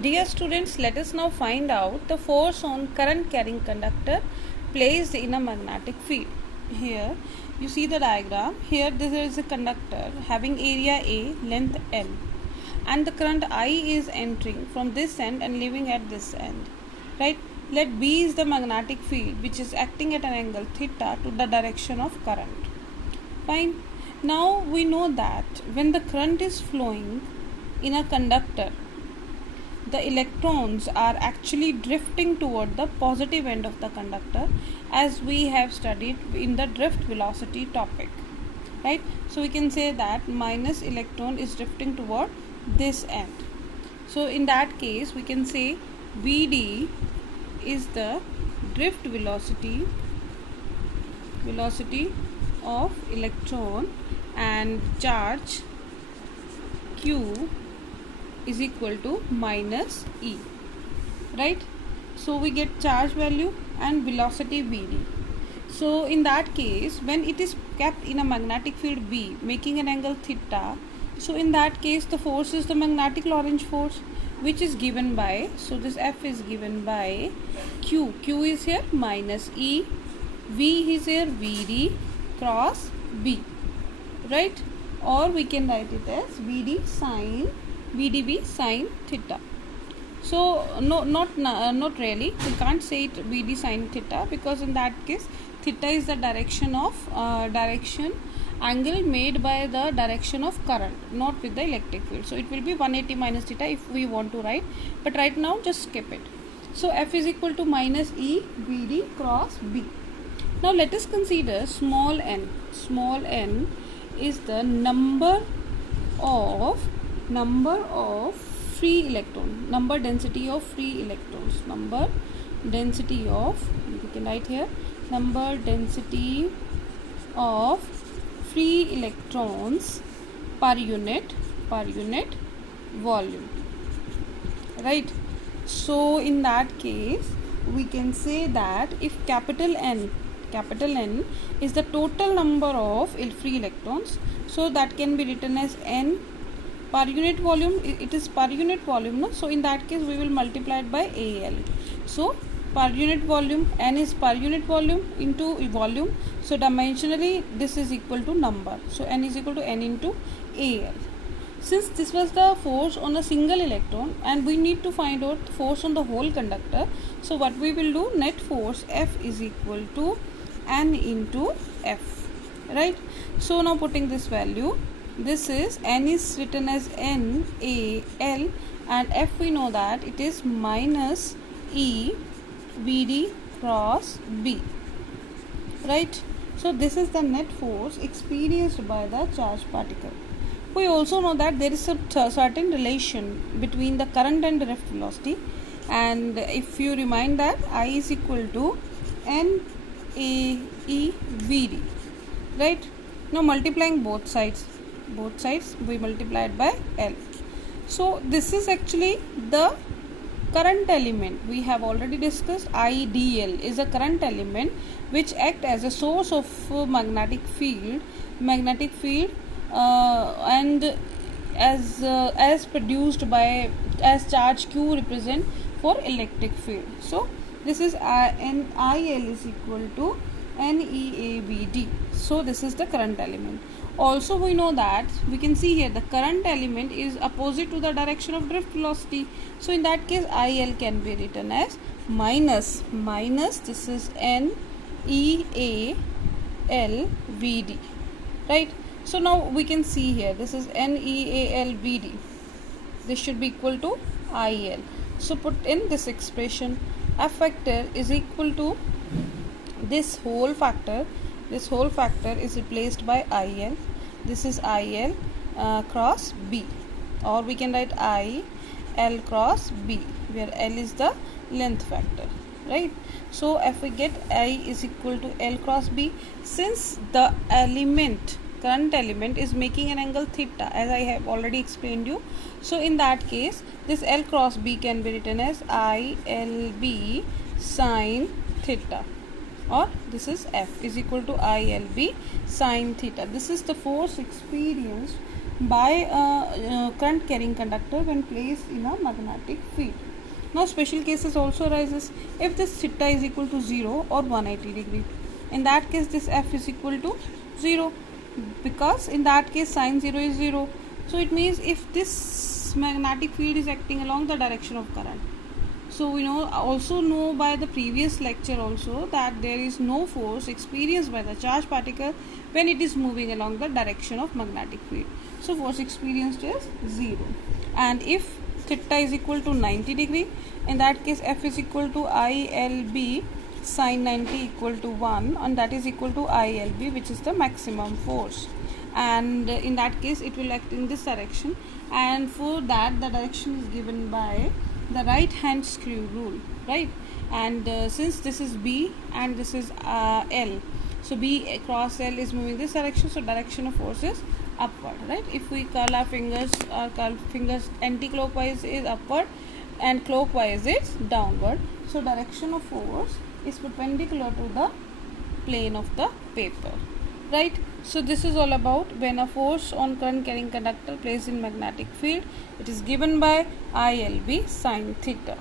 Dear students, let us now find out the force on current carrying conductor placed in a magnetic field. Here you see the diagram. Here there is a conductor having area A, length L, and the current I is entering from this end and leaving at this end. Right? Let B is the magnetic field which is acting at an angle theta to the direction of current. Fine. Now we know that when the current is flowing in a conductor, the electrons are actually drifting toward the positive end of the conductor, as we have studied in the drift velocity topic, right? So we can say that minus electron is drifting toward this end. So in that case we can say Vd is the drift velocity of electron, and charge Q is equal to minus E, right? So we get charge value and velocity Vd. So in that case, when it is kept in a magnetic field B making an angle theta, so in that case the force is the magnetic Lorentz force, which is given by, so this F is given by Q is here minus E, V is here Vd cross B, right? Or we can write it as VdB sine theta. So not really, we can't say it Vd sine theta, because in that case theta is the direction of angle made by the direction of current, not with the electric field. So it will be 180 minus theta if we want to write, but right now just skip it. So F is equal to minus E Vd cross B. Now let us consider small n. Small n is the number of free electron, number density of free electrons, we can write here number density of free electrons per unit volume, right? So in that case we can say that if capital N is the total number of free electrons, so that can be written as N per unit volume. It is per unit volume, no? So in that case we will multiply it by AL. So per unit volume, N is per unit volume into volume, so dimensionally this is equal to number, so N is equal to N into AL. Since this was the force on a single electron and we need to find out the force on the whole conductor, so what we will do, net force F is equal to N into F, right? So now putting this value, this is N is written as NaL, and F we know that it is minus E Vd cross B, right? So this is the net force experienced by the charged particle. We also know that there is a certain relation between the current and drift velocity, and if you remind that I is equal to NaEVd, right? Now multiplying both sides we multiplied by L. So this is actually the current element. We have already discussed IDL is a current element which act as a source of magnetic field and as produced by, as charge Q represent for electric field. So this is IL is equal to NeAVd. So this is the current element. Also we know that we can see here the current element is opposite to the direction of drift velocity. So in that case IL can be written as minus this is NeALVd, right? So now we can see here this is NeALVd, this should be equal to IL. So put in this expression, F factor is equal to this whole factor is replaced by IL. This is IL cross B, or we can write IL cross B, where L is the length factor, right? So if we get I is equal to L cross B, since the current element is making an angle theta, as I have already explained you, so in that case this L cross B can be written as ILB sine theta, or this is F is equal to ILB sine theta. This is the force experienced by a current carrying conductor when placed in a magnetic field. Now special cases also arises if this theta is equal to 0 or 180 degree. In that case this F is equal to 0, because in that case sin 0 is 0. So it means if this magnetic field is acting along the direction of current. So we also know by the previous lecture also that there is no force experienced by the charged particle when it is moving along the direction of magnetic field. So force experienced is 0. And if theta is equal to 90 degree, in that case F is equal to ILB sin 90 equal to 1, and that is equal to ILB, which is the maximum force. And in that case it will act in this direction, and for that the direction is given by the right hand screw rule, right? And since this is B and this is L, so B cross L is moving this direction, so direction of force is upward, right? If we curl our fingers anti-clockwise is upward and clockwise is downward, so direction of force is perpendicular to the plane of the paper, right? So this is all about when a force on current carrying conductor placed in magnetic field, it is given by ILB sin theta.